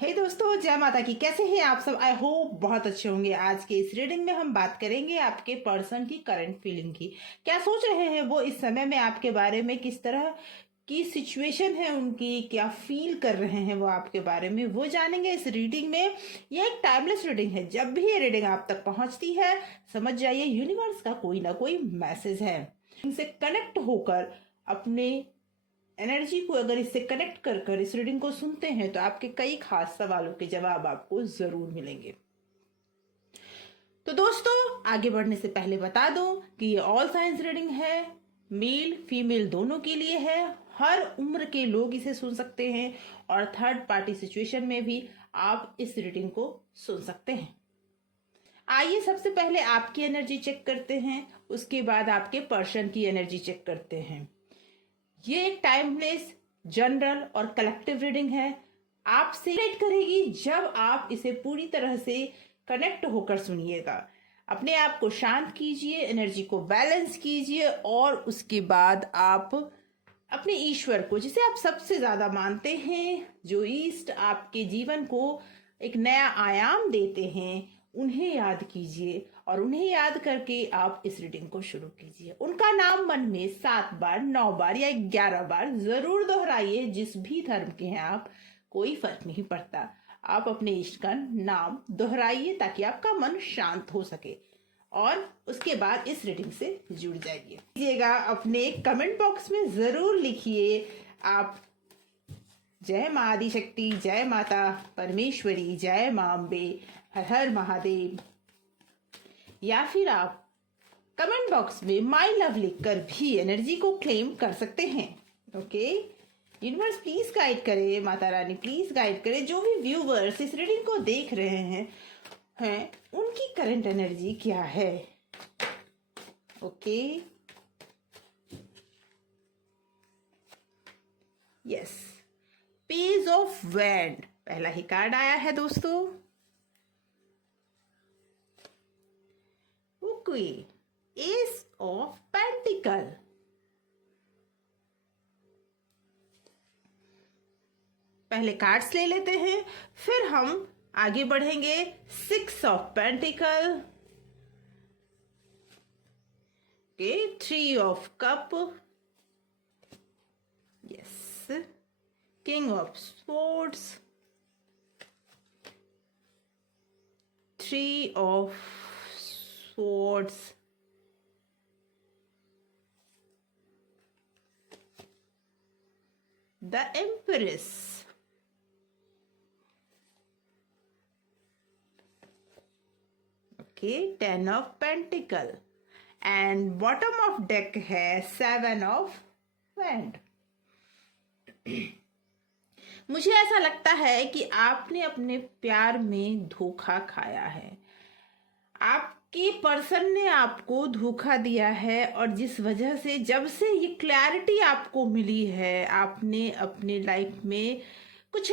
हे दोस्तों, जय माता की। कैसे हैं आप सब? आई होप बहुत अच्छे होंगे। आज के इस रीडिंग में हम बात करेंगे आपके पर्सन की करंट फीलिंग की। क्या सोच रहे हैं वो इस समय में आपके बारे में, किस तरह की सिचुएशन है उनकी, क्या फील कर रहे हैं वो आपके बारे में, वो जानेंगे इस रीडिंग में। ये एक टाइमलेस रीडिंग है। जब भी ये रीडिंग आप तक पहुंचती है, समझ जाइए यूनिवर्स का कोई ना कोई मैसेज है। इनसे कनेक्ट होकर अपने एनर्जी को अगर इससे कनेक्ट कर कर इस रीडिंग को सुनते हैं तो आपके कई खास सवालों के जवाब आपको जरूर मिलेंगे। तो दोस्तों, आगे बढ़ने से पहले बता दूं कि ये ऑल साइंस रीडिंग है। मेल फीमेल दोनों के लिए है। हर उम्र के लोग इसे सुन सकते हैं और थर्ड पार्टी सिचुएशन में भी आप इस रीडिंग को सुन सकते हैं। आइए सबसे पहले आपकी एनर्जी चेक करते हैं, उसके बाद आपके पर्सन की एनर्जी चेक करते हैं। ये एक टाइमलेस, जनरल और कलेक्टिव रीडिंग है। आपसे रिलेट करेगी जब आप इसे पूरी तरह से कनेक्ट होकर सुनिएगा। अपने आप को शांत कीजिए, एनर्जी को बैलेंस कीजिए और उसके बाद आप अपने ईश्वर को, जिसे आप सबसे ज्यादा मानते हैं, जो ईस्ट आपके जीवन को एक नया आयाम देते हैं, उन्हें याद कीजिए और उन्हें याद करके आप इस रीडिंग को शुरू कीजिए। उनका नाम मन में 7 बार, 9 बार या 11 बार जरूर दोहराइए। जिस भी धर्म के हैं आप, कोई फर्क नहीं पड़ता। आप अपने इष्ट का नाम दोहराइए ताकि आपका मन शांत हो सके और उसके बाद इस रीडिंग से जुड़ जाइए। अपने कमेंट बॉक्स में जरूर लिखिए आप जय माँ आदिशक्ति, जय माता परमेश्वरी, जय माँ अम्बे, हर हर महादेव, या फिर आप कमेंट बॉक्स में माई लव लिखकर भी एनर्जी को क्लेम कर सकते हैं। ओके, यूनिवर्स प्लीज गाइड करे, माता रानी प्लीज गाइड करे। जो भी व्यूवर्स इस रीडिंग को देख रहे हैं उनकी करंट एनर्जी क्या है। Okay, yes, page of wand पहला ही कार्ड आया है दोस्तों। ओके, एस ऑफ पेंटिकल, पहले कार्ड्स ले लेते हैं फिर हम आगे बढ़ेंगे। 6 of pentacle, okay, 3 of cup, yes, king of swords, 3 of swords, the empress, okay, 10 of pentacle and bottom of deck है 7 ऑफ वैंड। मुझे ऐसा लगता है कि आपने अपने प्यार में धोखा खाया है। आपके पर्सन ने आपको धोखा दिया है और जिस वजह से, जब से ये क्लैरिटी आपको मिली है, आपने अपने लाइफ में कुछ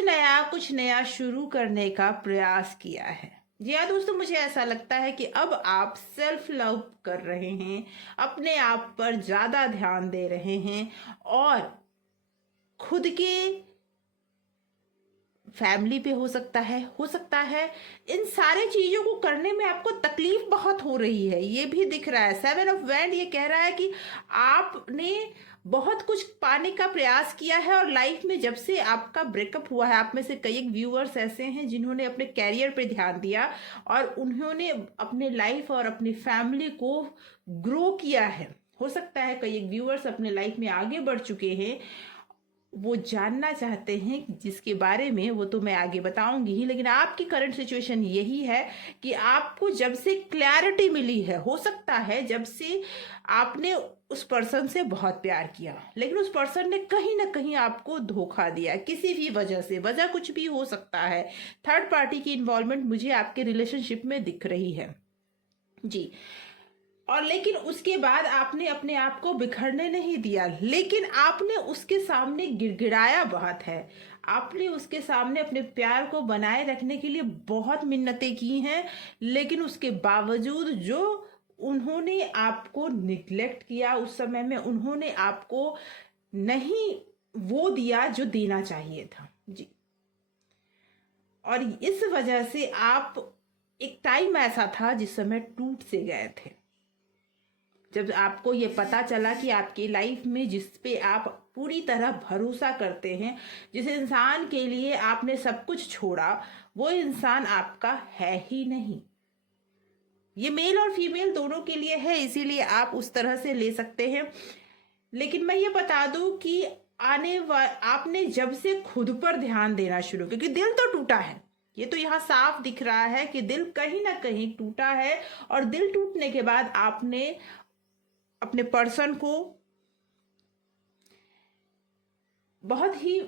नया शुरू करने का प्रयास किया है। जी हाँ दोस्तों, मुझे ऐसा लगता है कि अब आप सेल्फ लव कर रहे हैं, अपने आप पर ज्यादा ध्यान दे रहे हैं और खुद के फैमिली पे हो सकता है इन सारे चीजों को करने में आपको तकलीफ बहुत हो रही है, ये भी दिख रहा है। 7 ऑफ वैंड ये कह रहा है कि आपने बहुत कुछ पाने का प्रयास किया है और लाइफ में जब से आपका ब्रेकअप हुआ है, आप में से कई एक व्यूअर्स ऐसे हैं जिन्होंने अपने कैरियर पे ध्यान दिया और उन्होंने अपने लाइफ और अपनी फैमिली को ग्रो किया है। हो सकता है कई एक व्यूअर्स अपने लाइफ में आगे बढ़ चुके हैं, वो जानना चाहते हैं जिसके बारे में, वो तो मैं आगे बताऊंगी ही। लेकिन आपकी करंट सिचुएशन यही है कि आपको जब से क्लैरिटी मिली है, हो सकता है जब से आपने उस पर्सन से बहुत प्यार किया लेकिन उस पर्सन ने कहीं ना कहीं आपको धोखा दिया किसी भी वजह से। वजह कुछ भी हो सकता है। थर्ड पार्टी की इन्वॉल्वमेंट मुझे आपके रिलेशनशिप में दिख रही है जी। और लेकिन उसके बाद आपने अपने आप को बिखरने नहीं दिया, लेकिन आपने उसके सामने गिड़गिड़ाया बहुत है। आपने उसके सामने अपने प्यार को बनाए रखने के लिए बहुत मिन्नतें की हैं, लेकिन उसके बावजूद जो उन्होंने आपको निग्लेक्ट किया उस समय में, उन्होंने आपको नहीं वो दिया जो देना चाहिए था जी। और इस वजह से आप, एक टाइम ऐसा था जिस समय टूट से गए थे, जब आपको ये पता चला कि आपकी लाइफ में जिस पे आप पूरी तरह भरोसा करते हैं, जिस इंसान के लिए आपने सब कुछ छोड़ा, वो इंसान आपका है ही नहीं। ये मेल और फीमेल दोनों के लिए है, इसीलिए आप उस तरह से ले सकते हैं। लेकिन मैं ये बता दूं कि आपने जब से खुद पर ध्यान देना शुरू, क्योंकि दिल तो टूटा है, ये तो यहाँ साफ दिख रहा है कि दिल कहीं ना कहीं टूटा है। और दिल टूटने के बाद आपने अपने पर्सन को बहुत ही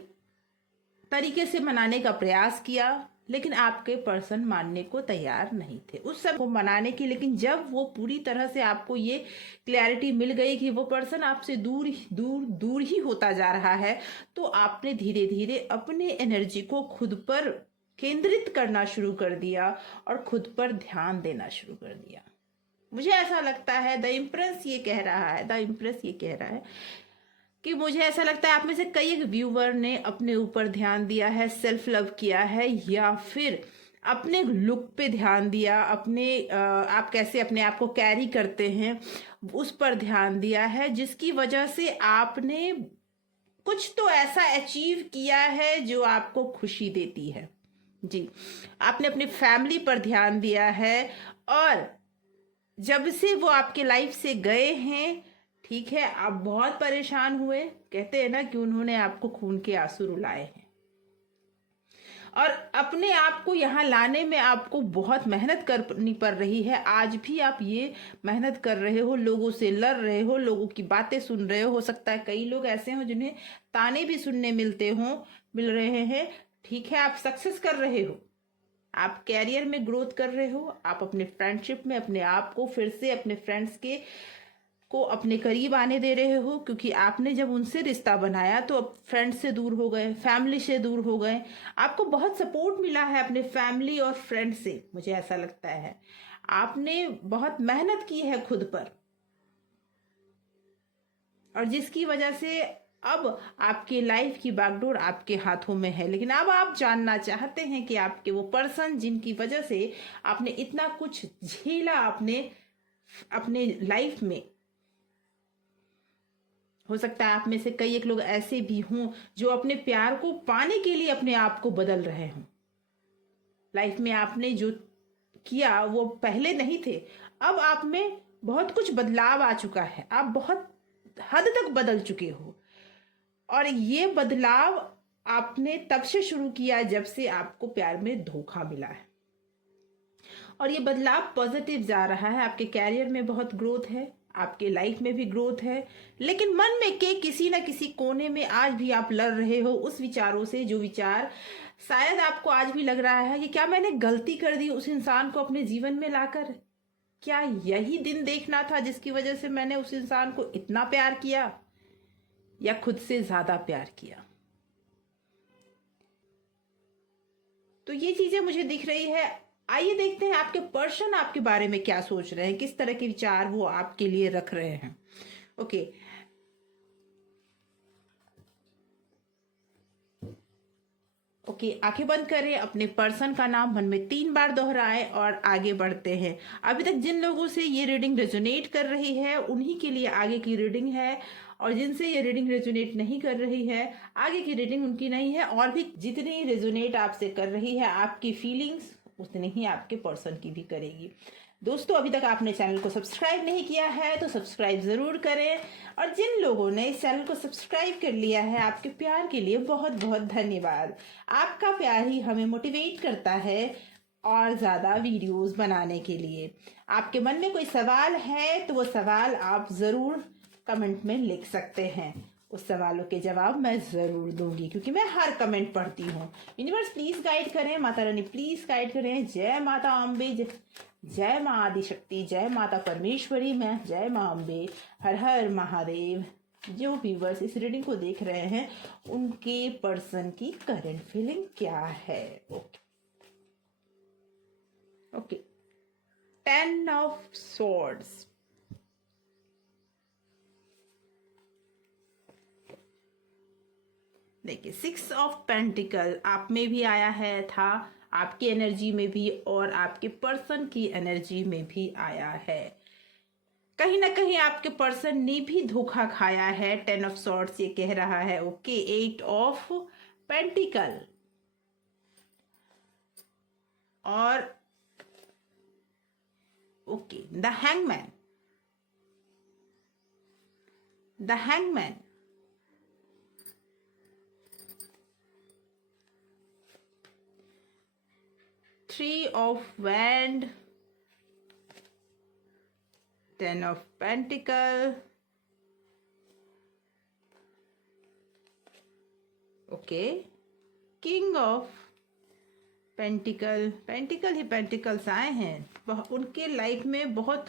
तरीके से मनाने का प्रयास किया, लेकिन आपके पर्सन मानने को तैयार नहीं थे उस सब को मनाने की। लेकिन जब वो पूरी तरह से आपको ये क्लैरिटी मिल गई कि वो पर्सन आपसे दूर दूर दूर ही होता जा रहा है, तो आपने धीरे धीरे अपने एनर्जी को खुद पर केंद्रित करना शुरू कर दिया और खुद पर ध्यान देना शुरू कर दिया। मुझे ऐसा लगता है, द इम्प्रेस ये कह रहा है कि मुझे ऐसा लगता है आप में से कई एक व्यूवर ने अपने ऊपर ध्यान दिया है, सेल्फ लव किया है, या फिर अपने लुक पे ध्यान दिया, आप कैसे अपने आप को कैरी करते हैं उस पर ध्यान दिया है, जिसकी वजह से आपने कुछ तो ऐसा अचीव किया है जो आपको खुशी देती है। जी, आपने अपनी फैमिली पर ध्यान दिया है, और जब से वो आपके लाइफ से गए हैं, ठीक है, आप बहुत परेशान हुए, कहते हैं ना कि उन्होंने आपको खून के आंसू रुलाए हैं, और अपने आप को यहाँ लाने में आपको बहुत मेहनत करनी पड़ रही है। आज भी आप ये मेहनत कर रहे हो, लोगों से लड़ रहे हो, लोगों की बातें सुन रहे हो सकता है कई लोग ऐसे हो जिन्हें ताने भी सुनने मिल रहे हैं, ठीक है, आप सक्सेस कर रहे हो, आप कैरियर में ग्रोथ कर रहे हो, आप अपने फ्रेंडशिप में अपने आप को फिर से अपने फ्रेंड्स को अपने करीब आने दे रहे हो, क्योंकि आपने जब उनसे रिश्ता बनाया तो अब फ्रेंड से दूर हो गए, फैमिली से दूर हो गए। आपको बहुत सपोर्ट मिला है अपने फैमिली और फ्रेंड से, मुझे ऐसा लगता है आपने बहुत मेहनत की है खुद पर, और जिसकी वजह से अब आपकी लाइफ की बागडोर आपके हाथों में है। लेकिन अब आप जानना चाहते हैं कि आपके वो पर्सन जिनकी वजह से आपने इतना कुछ झेला अपने लाइफ में, हो सकता है आप में से कई एक लोग ऐसे भी हों जो अपने प्यार को पाने के लिए अपने आप को बदल रहे हों। लाइफ में आपने जो किया वो पहले नहीं थे, अब आप में बहुत कुछ बदलाव आ चुका है, आप बहुत हद तक बदल चुके हो, और ये बदलाव आपने तब से शुरू किया जब से आपको प्यार में धोखा मिला है, और ये बदलाव पॉजिटिव जा रहा है। आपके कैरियर में बहुत ग्रोथ है, आपके लाइफ में भी ग्रोथ है, लेकिन मन में के किसी न किसी कोने में आज भी आप लड़ रहे हो उस विचारों से, जो विचार शायद आपको आज भी लग रहा है कि क्या मैंने गलती कर दी उस इंसान को अपने जीवन में लाकर, क्या यही दिन देखना था जिसकी वजह से मैंने उस इंसान को इतना प्यार किया, या खुद से ज्यादा प्यार किया। तो ये चीजें मुझे दिख रही है। आइए देखते हैं आपके पर्सन आपके बारे में क्या सोच रहे हैं, किस तरह के विचार वो आपके लिए रख रहे हैं। ओके, आंखें बंद करें, अपने पर्सन का नाम मन में 3 बार दोहराएं और आगे बढ़ते हैं। अभी तक जिन लोगों से ये रीडिंग रेजोनेट कर रही है उन्हीं के लिए आगे की रीडिंग है, और जिनसे ये रीडिंग रेजोनेट नहीं कर रही है आगे की रीडिंग उनकी नहीं है। और भी जितनी रेजोनेट आपसे कर रही है आपकी फीलिंग्स, उतनी ही आपके पर्सन की भी करेगी। दोस्तों, अभी तक आपने चैनल को सब्सक्राइब नहीं किया है तो सब्सक्राइब जरूर करें, और जिन लोगों ने इस चैनल को सब्सक्राइब कर लिया है आपके प्यार के लिए बहुत बहुत धन्यवाद। आपका प्यार ही हमें मोटिवेट करता है और ज़्यादा वीडियोस बनाने के लिए। आपके मन में कोई सवाल है तो वो सवाल आप ज़रूर कमेंट में लिख सकते हैं, उस सवालों के जवाब मैं ज़रूर दूंगी, क्योंकि मैं हर कमेंट पढ़ती हूँ। यूनिवर्स प्लीज़ गाइड करें, माता रानी प्लीज़ गाइड करें। जय माता अम्बे, जय माँ आदिशक्ति, जय माता परमेश्वरी, मैं जय माँ अम्बे, हर हर महादेव। जो व्यूवर्स इस रीडिंग को देख रहे हैं उनके पर्सन की करंट फीलिंग क्या है। ओके, 10 ऑफ सॉर्ड्स, देखिए 6 ऑफ पेंटिकल आप में भी आया है था, आपकी एनर्जी में भी और आपके पर्सन की एनर्जी में भी आया है। कहीं ना कहीं आपके पर्सन ने भी धोखा खाया है। 10 ऑफ सॉर्ड्स ये कह रहा है। ओके, 8 ऑफ पेंटिकल और okay the hangman. The hangman, 3 of wand, 10 of pentacle, okay king of pentacle. Pentacle he pentacles आए हैं। उनके लाइफ में बहुत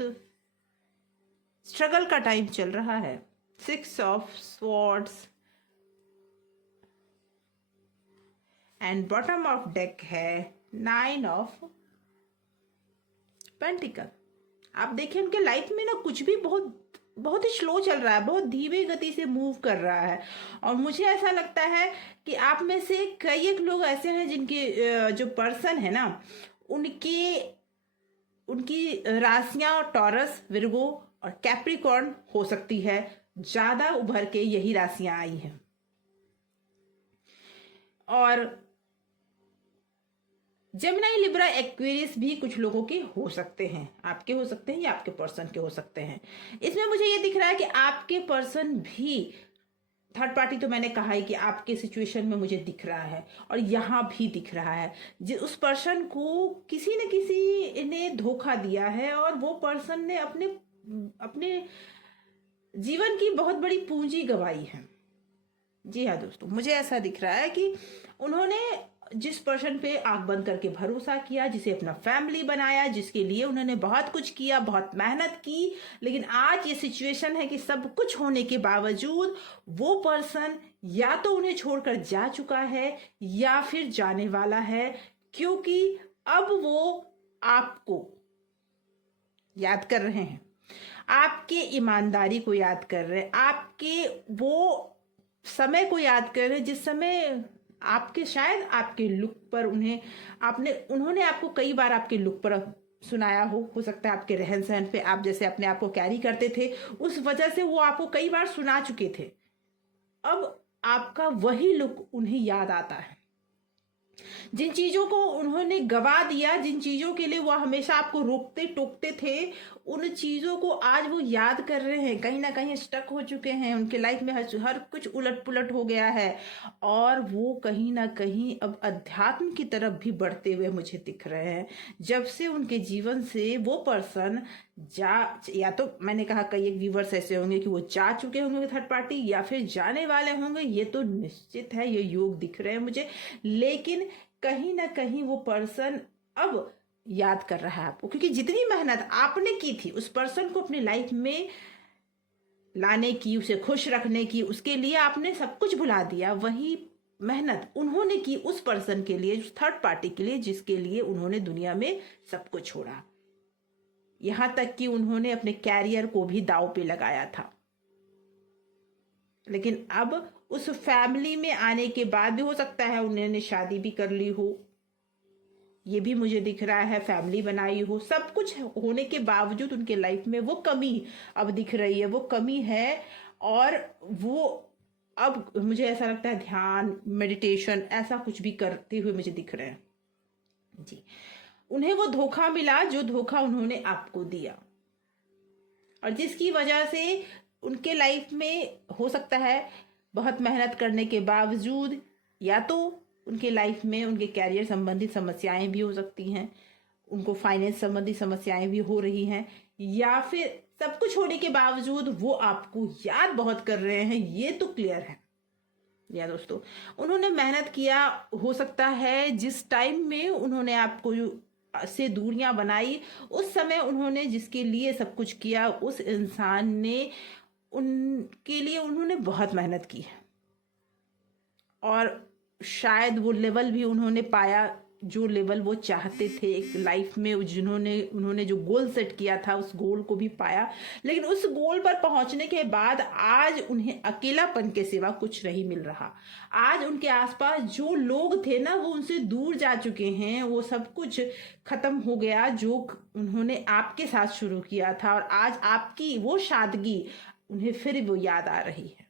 स्ट्रगल का टाइम चल रहा है। 6 of swords and bottom of deck है 9 ऑफ पेंटिकल। आप देखिए उनके लाइफ में ना कुछ भी बहुत बहुत ही स्लो चल रहा है, बहुत धीमी गति से मूव कर रहा है। और मुझे ऐसा लगता है कि आप में से कई एक लोग ऐसे हैं जिनके जो पर्सन है ना, उनकी राशियां टॉरस, विर्गो और कैप्रिकॉर्न हो सकती है। ज्यादा उभर के यही राशियां आई हैं। और जेमिनी, लिब्रा, एक्वेरियस भी कुछ लोगों के हो सकते हैं। आपके हो सकते हैं या आपके पर्सन के हो सकते हैं। इसमें मुझे ये दिख रहा है कि आपके पर्सन भी थर्ड पार्टी, तो मैंने कहा है कि आपके सिचुएशन में मुझे दिख रहा है और यहां भी दिख रहा है। उस पर्सन को किसी न किसी ने धोखा दिया है और वो पर्सन ने अपने जीवन की बहुत बड़ी पूंजी गंवाई है। जी हाँ दोस्तों, मुझे ऐसा दिख रहा है कि उन्होंने जिस पर्सन पे आंख बंद करके भरोसा किया, जिसे अपना फैमिली बनाया, जिसके लिए उन्होंने बहुत कुछ किया, बहुत मेहनत की, लेकिन आज ये सिचुएशन है कि सब कुछ होने के बावजूद वो पर्सन या तो उन्हें छोड़कर जा चुका है या फिर जाने वाला है, क्योंकि अब वो आपको याद कर रहे हैं, आपके ईमानदारी को याद कर रहे हैं, आपके वो समय को याद कर रहे हैं जिस समय आपके शायद आपके लुक पर उन्होंने आपको कई बार आपके लुक पर सुनाया हो सकता है आपके रहन सहन पे, आप जैसे अपने आप को कैरी करते थे, उस वजह से वो आपको कई बार सुना चुके थे। अब आपका वही लुक उन्हें याद आता है। जिन चीजों को उन्होंने गवा दिया, जिन चीजों के लिए वो हमेशा आपको रोकते टोकते थे, उन चीजों को आज वो याद कर रहे हैं। कहीं ना कहीं स्टक हो चुके हैं, उनके लाइफ में हर कुछ उलट पुलट हो गया है और वो कहीं ना कहीं अब अध्यात्म की तरफ भी बढ़ते हुए मुझे दिख रहे हैं। जब से उनके जीवन से वो पर्सन या तो मैंने कहा कई एक व्यूवर्स ऐसे होंगे कि वो जा चुके होंगे थर्ड पार्टी या फिर जाने वाले होंगे, ये तो निश्चित है, ये योग दिख रहे हैं मुझे। लेकिन कहीं ना कहीं वो पर्सन अब याद कर रहा है आपको, क्योंकि जितनी मेहनत आपने की थी उस पर्सन को अपनी लाइफ में लाने की, उसे खुश रखने की, उसके लिए आपने सब कुछ भुला दिया। वही मेहनत उन्होंने की उस पर्सन के लिए, थर्ड पार्टी के लिए, जिसके लिए उन्होंने दुनिया में सब कुछ छोड़ा। यहां तक कि उन्होंने अपने कैरियर को भी दांव पे लगाया था। लेकिन अब उस फैमिली में आने के बाद भी हो सकता है उन्होंने शादी भी कर ली हो, ये भी मुझे दिख रहा है, फैमिली बनाई हो, सब कुछ होने के बावजूद उनके लाइफ में वो कमी अब दिख रही है, वो कमी है। और वो अब मुझे ऐसा लगता है ध्यान, मेडिटेशन ऐसा कुछ भी करते हुए मुझे दिख रहे हैं। जी, उन्हें वो धोखा मिला जो धोखा उन्होंने आपको दिया, और जिसकी वजह से उनके लाइफ में हो सकता है बहुत मेहनत करने के बावजूद या तो उनके लाइफ में उनके कैरियर संबंधित समस्याएं भी हो सकती हैं, उनको फाइनेंस संबंधी समस्याएं भी हो रही हैं, या फिर सब कुछ होने के बावजूद वो आपको याद बहुत कर रहे हैं। ये तो क्लियर है या दोस्तों, उन्होंने मेहनत किया, हो सकता है जिस टाइम में उन्होंने आपको से दूरियां बनाई, उस समय उन्होंने जिसके लिए सब कुछ किया, उस इंसान ने उनके लिए उन्होंने बहुत मेहनत की है और शायद वो लेवल भी उन्होंने पाया जो लेवल वो चाहते थे एक लाइफ में, जिन्होंने उन्होंने जो गोल सेट किया था उस गोल को भी पाया, लेकिन उस गोल पर पहुंचने के बाद आज उन्हें अकेलापन के सिवा कुछ नहीं मिल रहा। आज उनके आसपास जो लोग थे ना वो उनसे दूर जा चुके हैं, वो सब कुछ खत्म हो गया जो उन्होंने आपके साथ शुरू किया था, और आज आपकी वो सादगी उन्हें फिर वो याद आ रही है,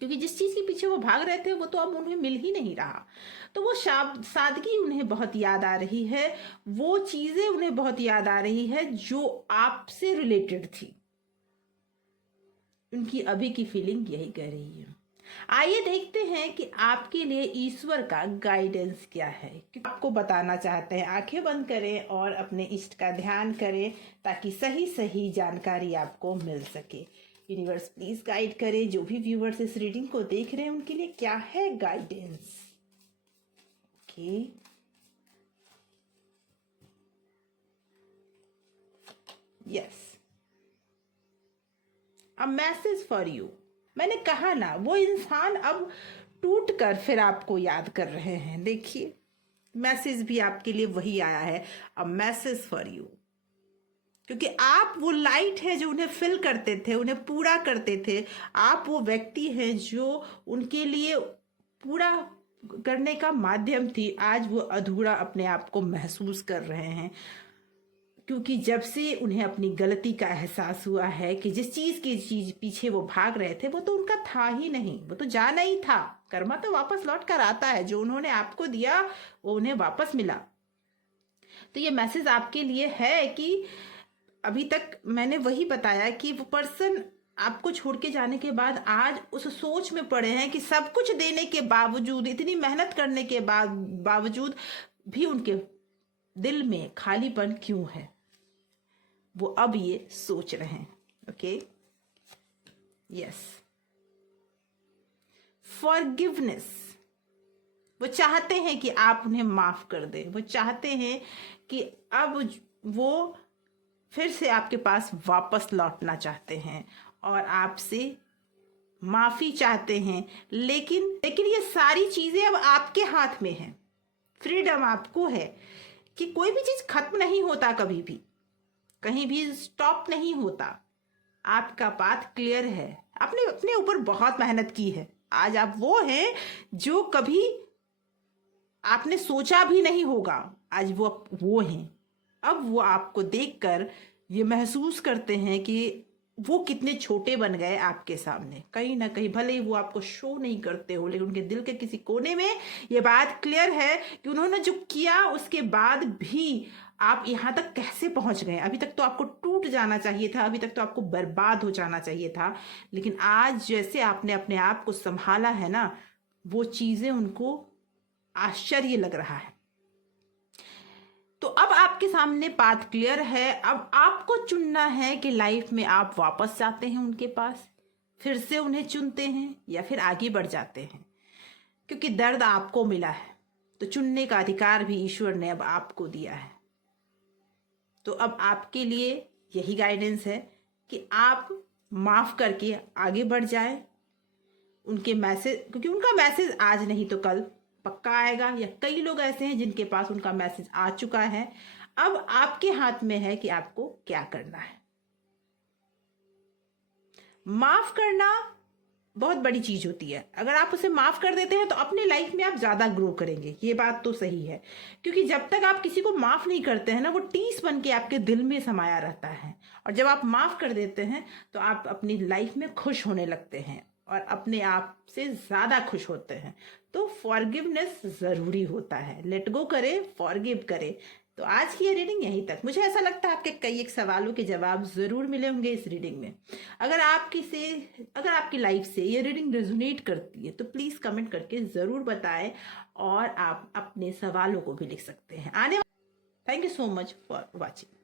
क्योंकि जिस चीज के पीछे वो भाग रहे थे वो तो अब उन्हें मिल ही नहीं रहा। तो वो सादगी उन्हें बहुत याद आ रही है, वो चीजें उन्हें बहुत याद आ रही है जो आपसे रिलेटेड थी। उनकी अभी की फीलिंग यही कह रही है। आइए देखते हैं कि आपके लिए ईश्वर का गाइडेंस क्या है, क्योंकि आपको बताना चाहते हैं। आंखें बंद करें और अपने इष्ट का ध्यान करें ताकि सही सही जानकारी आपको मिल सके। यूनिवर्स प्लीज गाइड करें जो भी व्यूअर्स इस रीडिंग को देख रहे हैं उनके लिए क्या है guidance. Okay, yes, a message for you. मैंने कहा ना, वो इंसान अब टूट कर फिर आपको याद कर रहे हैं। देखिए, मैसेज भी आपके लिए वही आया है, अ मैसेज फॉर यू, क्योंकि आप वो लाइट है जो उन्हें फिल करते थे, उन्हें पूरा करते थे। आप वो व्यक्ति हैं जो उनके लिए पूरा करने का माध्यम थी। आज वो अधूरा अपने आप को महसूस कर रहे हैं, क्योंकि जब से उन्हें अपनी गलती का एहसास हुआ है कि जिस चीज की चीज पीछे वो भाग रहे थे वो तो उनका था ही नहीं, वो तो जाना ही था। कर्मा तो वापस लौट कर आता है, जो उन्होंने आपको दिया वो उन्हें वापस मिला। तो ये मैसेज आपके लिए है कि अभी तक मैंने वही बताया कि वो पर्सन आपको छोड़ के जाने के बाद आज उस सोच में पड़े हैं कि सब कुछ देने के बावजूद, इतनी मेहनत करने के बावजूद भी उनके दिल में खालीपन क्यों है, वो अब ये सोच रहे हैं। Okay, yes, forgiveness. वो चाहते हैं कि आप उन्हें माफ कर दें, वो चाहते हैं कि अब वो फिर से आपके पास वापस लौटना चाहते हैं और आपसे माफी चाहते हैं। लेकिन ये सारी चीजें अब आपके हाथ में है। फ्रीडम आपको है कि कोई भी चीज खत्म नहीं होता, कभी भी कहीं भी स्टॉप नहीं होता। आपका पाथ क्लियर है, आपने अपने ऊपर बहुत मेहनत की है। आज आप वो हैं जो कभी आपने सोचा भी नहीं होगा, आज वो हैं। अब वो आपको देखकर ये महसूस करते हैं कि वो कितने छोटे बन गए आपके सामने। कहीं ना कहीं भले ही वो आपको शो नहीं करते हो, लेकिन उनके दिल के किसी कोने में ये बात क्लियर है कि उन्होंने जो किया उसके बाद भी आप यहाँ तक कैसे पहुंच गए। अभी तक तो आपको टूट जाना चाहिए था, अभी तक तो आपको बर्बाद हो जाना चाहिए था, लेकिन आज जैसे आपने अपने आप को संभाला है ना, वो चीजें उनको आश्चर्य लग रहा है। तो अब आपके सामने पाथ क्लियर है। अब आपको चुनना है कि लाइफ में आप वापस जाते हैं उनके पास, फिर से उन्हें चुनते हैं, या फिर आगे बढ़ जाते हैं। क्योंकि दर्द आपको मिला है, तो चुनने का अधिकार भी ईश्वर ने अब आपको दिया है। तो अब आपके लिए यही गाइडेंस है कि आप माफ करके आगे बढ़ जाएं। उनके मैसेज, क्योंकि उनका मैसेज आज नहीं तो कल पक्का आएगा, या कई लोग ऐसे हैं जिनके पास उनका मैसेज आ चुका है। अब आपके हाथ में है कि आपको क्या करना है। माफ करना बहुत बड़ी चीज होती है। अगर आप उसे माफ कर देते हैं तो अपनी लाइफ में आप ज्यादा ग्रो करेंगे, ये बात तो सही है। क्योंकि जब तक आप किसी को माफ नहीं करते हैं ना, वो टीस बन के आपके दिल में समाया रहता है। और जब आप माफ कर देते हैं तो आप अपनी लाइफ में खुश होने लगते हैं और अपने आप से ज्यादा खुश होते हैं। तो फॉरगिवनेस जरूरी होता है। लेट गो करें, फॉरगिव करें। तो आज की ये रीडिंग यहीं तक। मुझे ऐसा लगता है आपके कई एक सवालों के जवाब जरूर मिले होंगे इस रीडिंग में। अगर आपकी लाइफ से ये रीडिंग रेजोनेट करती है तो प्लीज कमेंट करके जरूर बताएं, और आप अपने सवालों को भी लिख सकते हैं। Thank you so much for watching.